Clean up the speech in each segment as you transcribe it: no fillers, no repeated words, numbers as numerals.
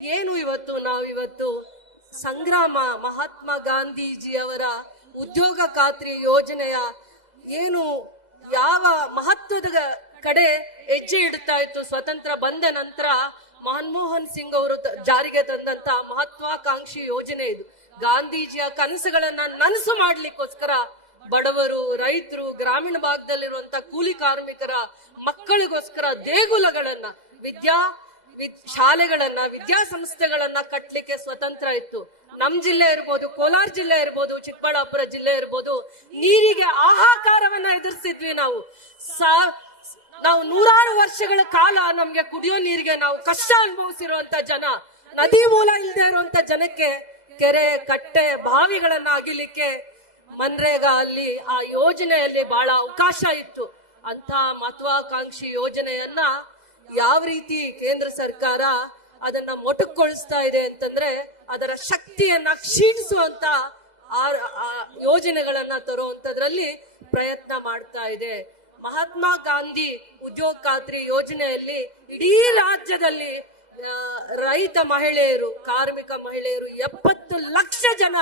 ಏನು ನಾವಿವತ್ತು ಸಂಗ್ರಾಮ ಮಹಾತ್ಮ ಗಾಂಧೀಜಿಯವರ ಉದ್ಯೋಗ ಖಾತ್ರಿ ಯೋಜನೆಯ ಏನು ಯಾವ ಮಹತ್ವದ ಕಡೆ ಹೆಜ್ಜೆ ಇಡ್ತಾ ಇತ್ತು ಸ್ವತಂತ್ರ ಬಂದ ನಂತರ ಮನಮೋಹನ್ ಸಿಂಗ್ ಅವರು ಜಾರಿಗೆ ತಂದಂತ ಮಹತ್ವಾಕಾಂಕ್ಷಿ ಯೋಜನೆ ಇದು. ಗಾಂಧೀಜಿಯ ಕನಸುಗಳನ್ನ ನನಸು ಮಾಡ್ಲಿಕ್ಕೋಸ್ಕರ ಬಡವರು, ರೈತರು, ಗ್ರಾಮೀಣ ಭಾಗದಲ್ಲಿರುವಂತ ಕೂಲಿ ಕಾರ್ಮಿಕರ ಮಕ್ಕಳಿಗೋಸ್ಕರ ದೇಗುಲಗಳನ್ನ, ಶಾಲೆಗಳನ್ನ, ವಿದ್ಯಾಸಂಸ್ಥೆಗಳನ್ನ ಕಟ್ಲಿಕ್ಕೆ ಸ್ವತಂತ್ರ ಇತ್ತು. ನಮ್ ಜಿಲ್ಲೆ ಇರ್ಬೋದು, ಕೋಲಾರ ಜಿಲ್ಲೆ ಇರ್ಬೋದು, ಚಿಕ್ಕಬಳ್ಳಾಪುರ ಜಿಲ್ಲೆ ಇರ್ಬೋದು, ನೀರಿಗೆ ಹಾಹಾಕಾರವನ್ನ ಎದುರಿಸಿದ್ವಿ ನಾವು. ನೂರಾರು ವರ್ಷಗಳ ಕಾಲ ನಮ್ಗೆ ಕುಡಿಯೋ ನೀರಿಗೆ ನಾವು ಕಷ್ಟ ಅನುಭವಿಸಿರುವಂತ ಜನ, ನದಿ ಮೂಲ ಇಲ್ಲದೆ ಇರುವಂತ ಜನಕ್ಕೆ ಕೆರೆ, ಕಟ್ಟೆ, ಬಾವಿಗಳನ್ನ ಅಗಿಲಿಕ್ಕೆ ಮನ್ರೇಗಾ ಅಲ್ಲಿ ಆ ಯೋಜನೆಯಲ್ಲಿ ಬಹಳ ಅವಕಾಶ ಇತ್ತು. ಅಂತ ಮಹತ್ವಾಕಾಂಕ್ಷಿ ಯೋಜನೆಯನ್ನ ಯಾವ ರೀತಿ ಕೇಂದ್ರ ಸರ್ಕಾರ ಅದನ್ನ ಮೊಟಕುಗೊಳಿಸ್ತಾ ಇದೆ ಅಂತಂದ್ರೆ ಅದರ ಶಕ್ತಿಯನ್ನ ಕ್ಷೀಣಿಸುವಂತ ಯೋಜನೆಗಳನ್ನ ತರುವಂತದ್ರಲ್ಲಿ ಪ್ರಯತ್ನ ಮಾಡ್ತಾ ಇದೆ. ಮಹಾತ್ಮ ಗಾಂಧಿ ಉದ್ಯೋಗ ಖಾತ್ರಿ ಯೋಜನೆಯಲ್ಲಿ ಇಡೀ ರಾಜ್ಯದಲ್ಲಿ ರೈತ ಮಹಿಳೆಯರು, ಕಾರ್ಮಿಕ ಮಹಿಳೆಯರು 70 ಲಕ್ಷ ಜನ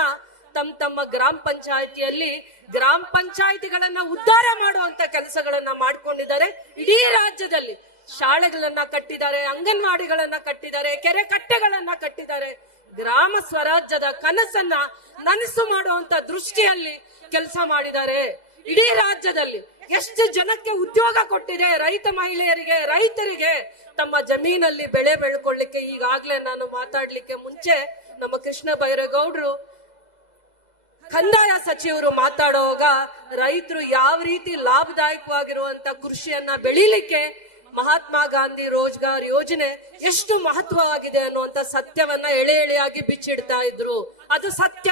ತಮ್ಮ ಗ್ರಾಮ ಪಂಚಾಯಿತಿಯಲ್ಲಿ ಗ್ರಾಮ ಪಂಚಾಯಿತಿಗಳನ್ನ ಉದ್ಧಾರ ಮಾಡುವಂತ ಕೆಲಸಗಳನ್ನ ಮಾಡ್ಕೊಂಡಿದ್ದಾರೆ. ಇಡೀ ರಾಜ್ಯದಲ್ಲಿ ಶಾಲೆಗಳನ್ನ ಕಟ್ಟಿದ್ದಾರೆ, ಅಂಗನವಾಡಿಗಳನ್ನ ಕಟ್ಟಿದ್ದಾರೆ, ಕೆರೆ ಕಟ್ಟೆಗಳನ್ನ ಕಟ್ಟಿದ್ದಾರೆ. ಗ್ರಾಮ ಸ್ವರಾಜ್ಯದ ಕನಸನ್ನ ನನಸು ಮಾಡುವಂತ ದೃಷ್ಟಿಯಲ್ಲಿ ಕೆಲಸ ಮಾಡಿದ್ದಾರೆ. ಇಡೀ ರಾಜ್ಯದಲ್ಲಿ ಎಷ್ಟು ಜನಕ್ಕೆ ಉದ್ಯೋಗ ಕೊಟ್ಟಿದೆ, ರೈತ ಮಹಿಳೆಯರಿಗೆ, ರೈತರಿಗೆ ತಮ್ಮ ಜಮೀನಲ್ಲಿ ಬೆಳೆ ಬೆಳ್ಕೊಳ್ಳಿಕ್ಕೆ. ಈಗಾಗ್ಲೇ ನಾನು ಮಾತಾಡ್ಲಿಕ್ಕೆ ಮುಂಚೆ ನಮ್ಮ ಕೃಷ್ಣ ಬೈರೇಗೌಡರು ಕಂದಾಯ ಸಚಿವರು ಮಾತಾಡುವಾಗ ರೈತರು ಯಾವ ರೀತಿ ಲಾಭದಾಯಕವಾಗಿರುವಂತ ಕೃಷಿಯನ್ನ ಬೆಳಿಲಿಕ್ಕೆ ಮಹಾತ್ಮ ಗಾಂಧಿ ರೋಜ್ಗಾರ್ ಯೋಜನೆ ಎಷ್ಟು ಮಹತ್ವವಾಗಿದೆ ಅನ್ನುವಂತ ಸತ್ಯವನ್ನ ಎಳೆಯಾಗಿ ಬಿಚ್ಚಿಡ್ತಾ ಇದ್ರು. ಅದು ಸತ್ಯ.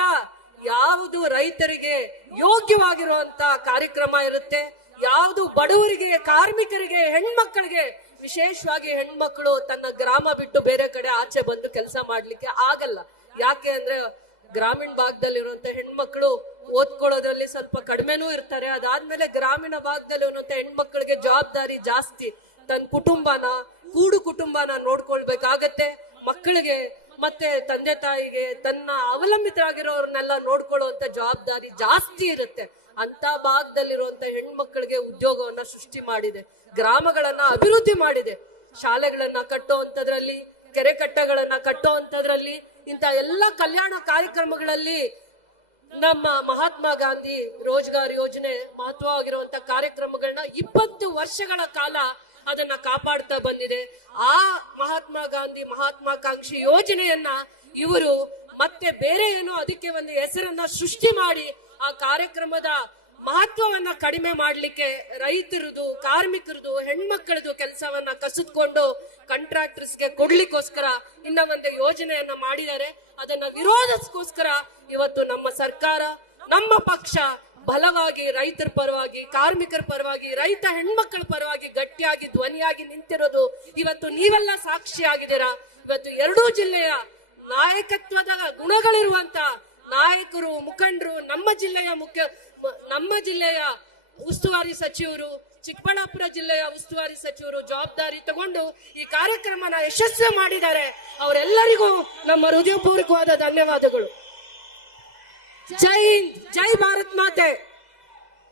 ಯಾವುದು ರೈತರಿಗೆ ಯೋಗ್ಯವಾಗಿರುವಂತ ಕಾರ್ಯಕ್ರಮ ಇರುತ್ತೆ, ಯಾವುದು ಬಡವರಿಗೆ, ಕಾರ್ಮಿಕರಿಗೆ, ಹೆಣ್ಮಕ್ಕಳಿಗೆ, ವಿಶೇಷವಾಗಿ ಹೆಣ್ಮಕ್ಳು ತನ್ನ ಗ್ರಾಮ ಬಿಟ್ಟು ಬೇರೆ ಕಡೆ ಆಚೆ ಬಂದು ಕೆಲಸ ಮಾಡ್ಲಿಕ್ಕೆ ಆಗಲ್ಲ. ಯಾಕೆ ಅಂದ್ರೆ ಗ್ರಾಮೀಣ ಭಾಗದಲ್ಲಿರುವಂತ ಹೆಣ್ಮಕ್ಳು ಓದ್ಕೊಳ್ಳೋದ್ರಲ್ಲಿ ಸ್ವಲ್ಪ ಕಡಿಮೆನೂ ಇರ್ತಾರೆ. ಅದಾದ್ಮೇಲೆ ಗ್ರಾಮೀಣ ಭಾಗದಲ್ಲಿ ಇರುವಂತ ಹೆಣ್ಮಕ್ಳಿಗೆ ಜವಾಬ್ದಾರಿ ಜಾಸ್ತಿ. ತನ್ನ ಕೂಡು ಕುಟುಂಬನ ನೋಡ್ಕೊಳ್ಬೇಕಾಗತ್ತೆ. ಮಕ್ಕಳಿಗೆ ಮತ್ತೆ ತಂದೆ ತಾಯಿಗೆ, ತನ್ನ ಅವಲಂಬಿತರಾಗಿರೋರ್ನೆಲ್ಲ ನೋಡ್ಕೊಳ್ಳುವಂತ ಜವಾಬ್ದಾರಿ ಜಾಸ್ತಿ ಇರುತ್ತೆ. ಅಂತ ಭಾಗದಲ್ಲಿರುವಂತ ಹೆಣ್ಮಕ್ಳಿಗೆ ಉದ್ಯೋಗವನ್ನ ಸೃಷ್ಟಿ ಮಾಡಿದೆ, ಗ್ರಾಮಗಳನ್ನ ಅಭಿವೃದ್ಧಿ ಮಾಡಿದೆ. ಶಾಲೆಗಳನ್ನ ಕಟ್ಟುವಂತದ್ರಲ್ಲಿ, ಕೆರೆ ಕಟ್ಟೆಗಳನ್ನ ಕಟ್ಟುವಂತದ್ರಲ್ಲಿ, ಇಂತ ಎಲ್ಲ ಕಲ್ಯಾಣ ಕಾರ್ಯಕ್ರಮಗಳಲ್ಲಿ ನಮ್ಮ ಮಹಾತ್ಮ ಗಾಂಧಿ ರೋಜ್ಗಾರ್ ಯೋಜನೆ ಮಹತ್ವವಾಗಿರುವಂತ ಕಾರ್ಯಕ್ರಮಗಳನ್ನ 20 ವರ್ಷಗಳ ಕಾಲ ಅದನ್ನ ಕಾಪಾಡ್ತಾ ಬಂದಿದೆ. ಆ ಮಹಾತ್ಮ ಗಾಂಧಿ ಮಹತ್ವಾಕಾಂಕ್ಷಿ ಯೋಜನೆಯನ್ನ ಇವರು ಮತ್ತೆ ಬೇರೆ ಏನೋ ಅದಕ್ಕೆ ಒಂದು ಹೆಸರನ್ನ ಸೃಷ್ಟಿ ಮಾಡಿ ಆ ಕಾರ್ಯಕ್ರಮದ ಮಹತ್ವವನ್ನ ಕಡಿಮೆ ಮಾಡ್ಲಿಕ್ಕೆ ರೈತರದು, ಕಾರ್ಮಿಕರದು, ಹೆಣ್ಮಕ್ಕಳದು ಕೆಲಸವನ್ನ ಕಸಿದ್ಕೊಂಡು ಕಾಂಟ್ರಾಕ್ಟರ್ಸ್ಗೆ ಕೊಡ್ಲಿಕ್ಕೋಸ್ಕರ ಇನ್ನ ಒಂದು ಯೋಜನೆಯನ್ನ ಮಾಡಿದ್ದಾರೆ. ಅದನ್ನ ವಿರೋಧಿಸ್ಕೋಸ್ಕರ ಇವತ್ತು ನಮ್ಮ ಸರ್ಕಾರ, ನಮ್ಮ ಪಕ್ಷ ಬಲವಾಗಿ ರೈತರ ಪರವಾಗಿ, ಕಾರ್ಮಿಕರ ಪರವಾಗಿ, ರೈತ ಹೆಣ್ಮಕ್ಕಳ ಪರವಾಗಿ ಗಟ್ಟಿಯಾಗಿ ಧ್ವನಿಯಾಗಿ ನಿಂತಿರೋದು ಇವತ್ತು ನೀವೆಲ್ಲ ಸಾಕ್ಷಿಯಾಗಿದ್ದೀರಾ. ಇವತ್ತು ಎರಡೂ ಜಿಲ್ಲೆಯ ನಾಯಕತ್ವದ ಗುಣಗಳಿರುವಂತ ನಾಯಕರು, ಮುಖಂಡರು, ನಮ್ಮ ಜಿಲ್ಲೆಯ ಉಸ್ತುವಾರಿ ಸಚಿವರು, ಚಿಕ್ಕಬಳ್ಳಾಪುರ ಜಿಲ್ಲೆಯ ಉಸ್ತುವಾರಿ ಸಚಿವರು ಜವಾಬ್ದಾರಿ ತಗೊಂಡು ಈ ಕಾರ್ಯಕ್ರಮನ ಯಶಸ್ವಿ ಮಾಡಿದ್ದಾರೆ. ಅವರೆಲ್ಲರಿಗೂ ನಮ್ಮ ಹೃದಯಪೂರ್ವಕವಾದ ಧನ್ಯವಾದಗಳು. ಜೈ ಹಿಂದ್, ಜೈ ಭಾರತ್ ಮಾತೆ.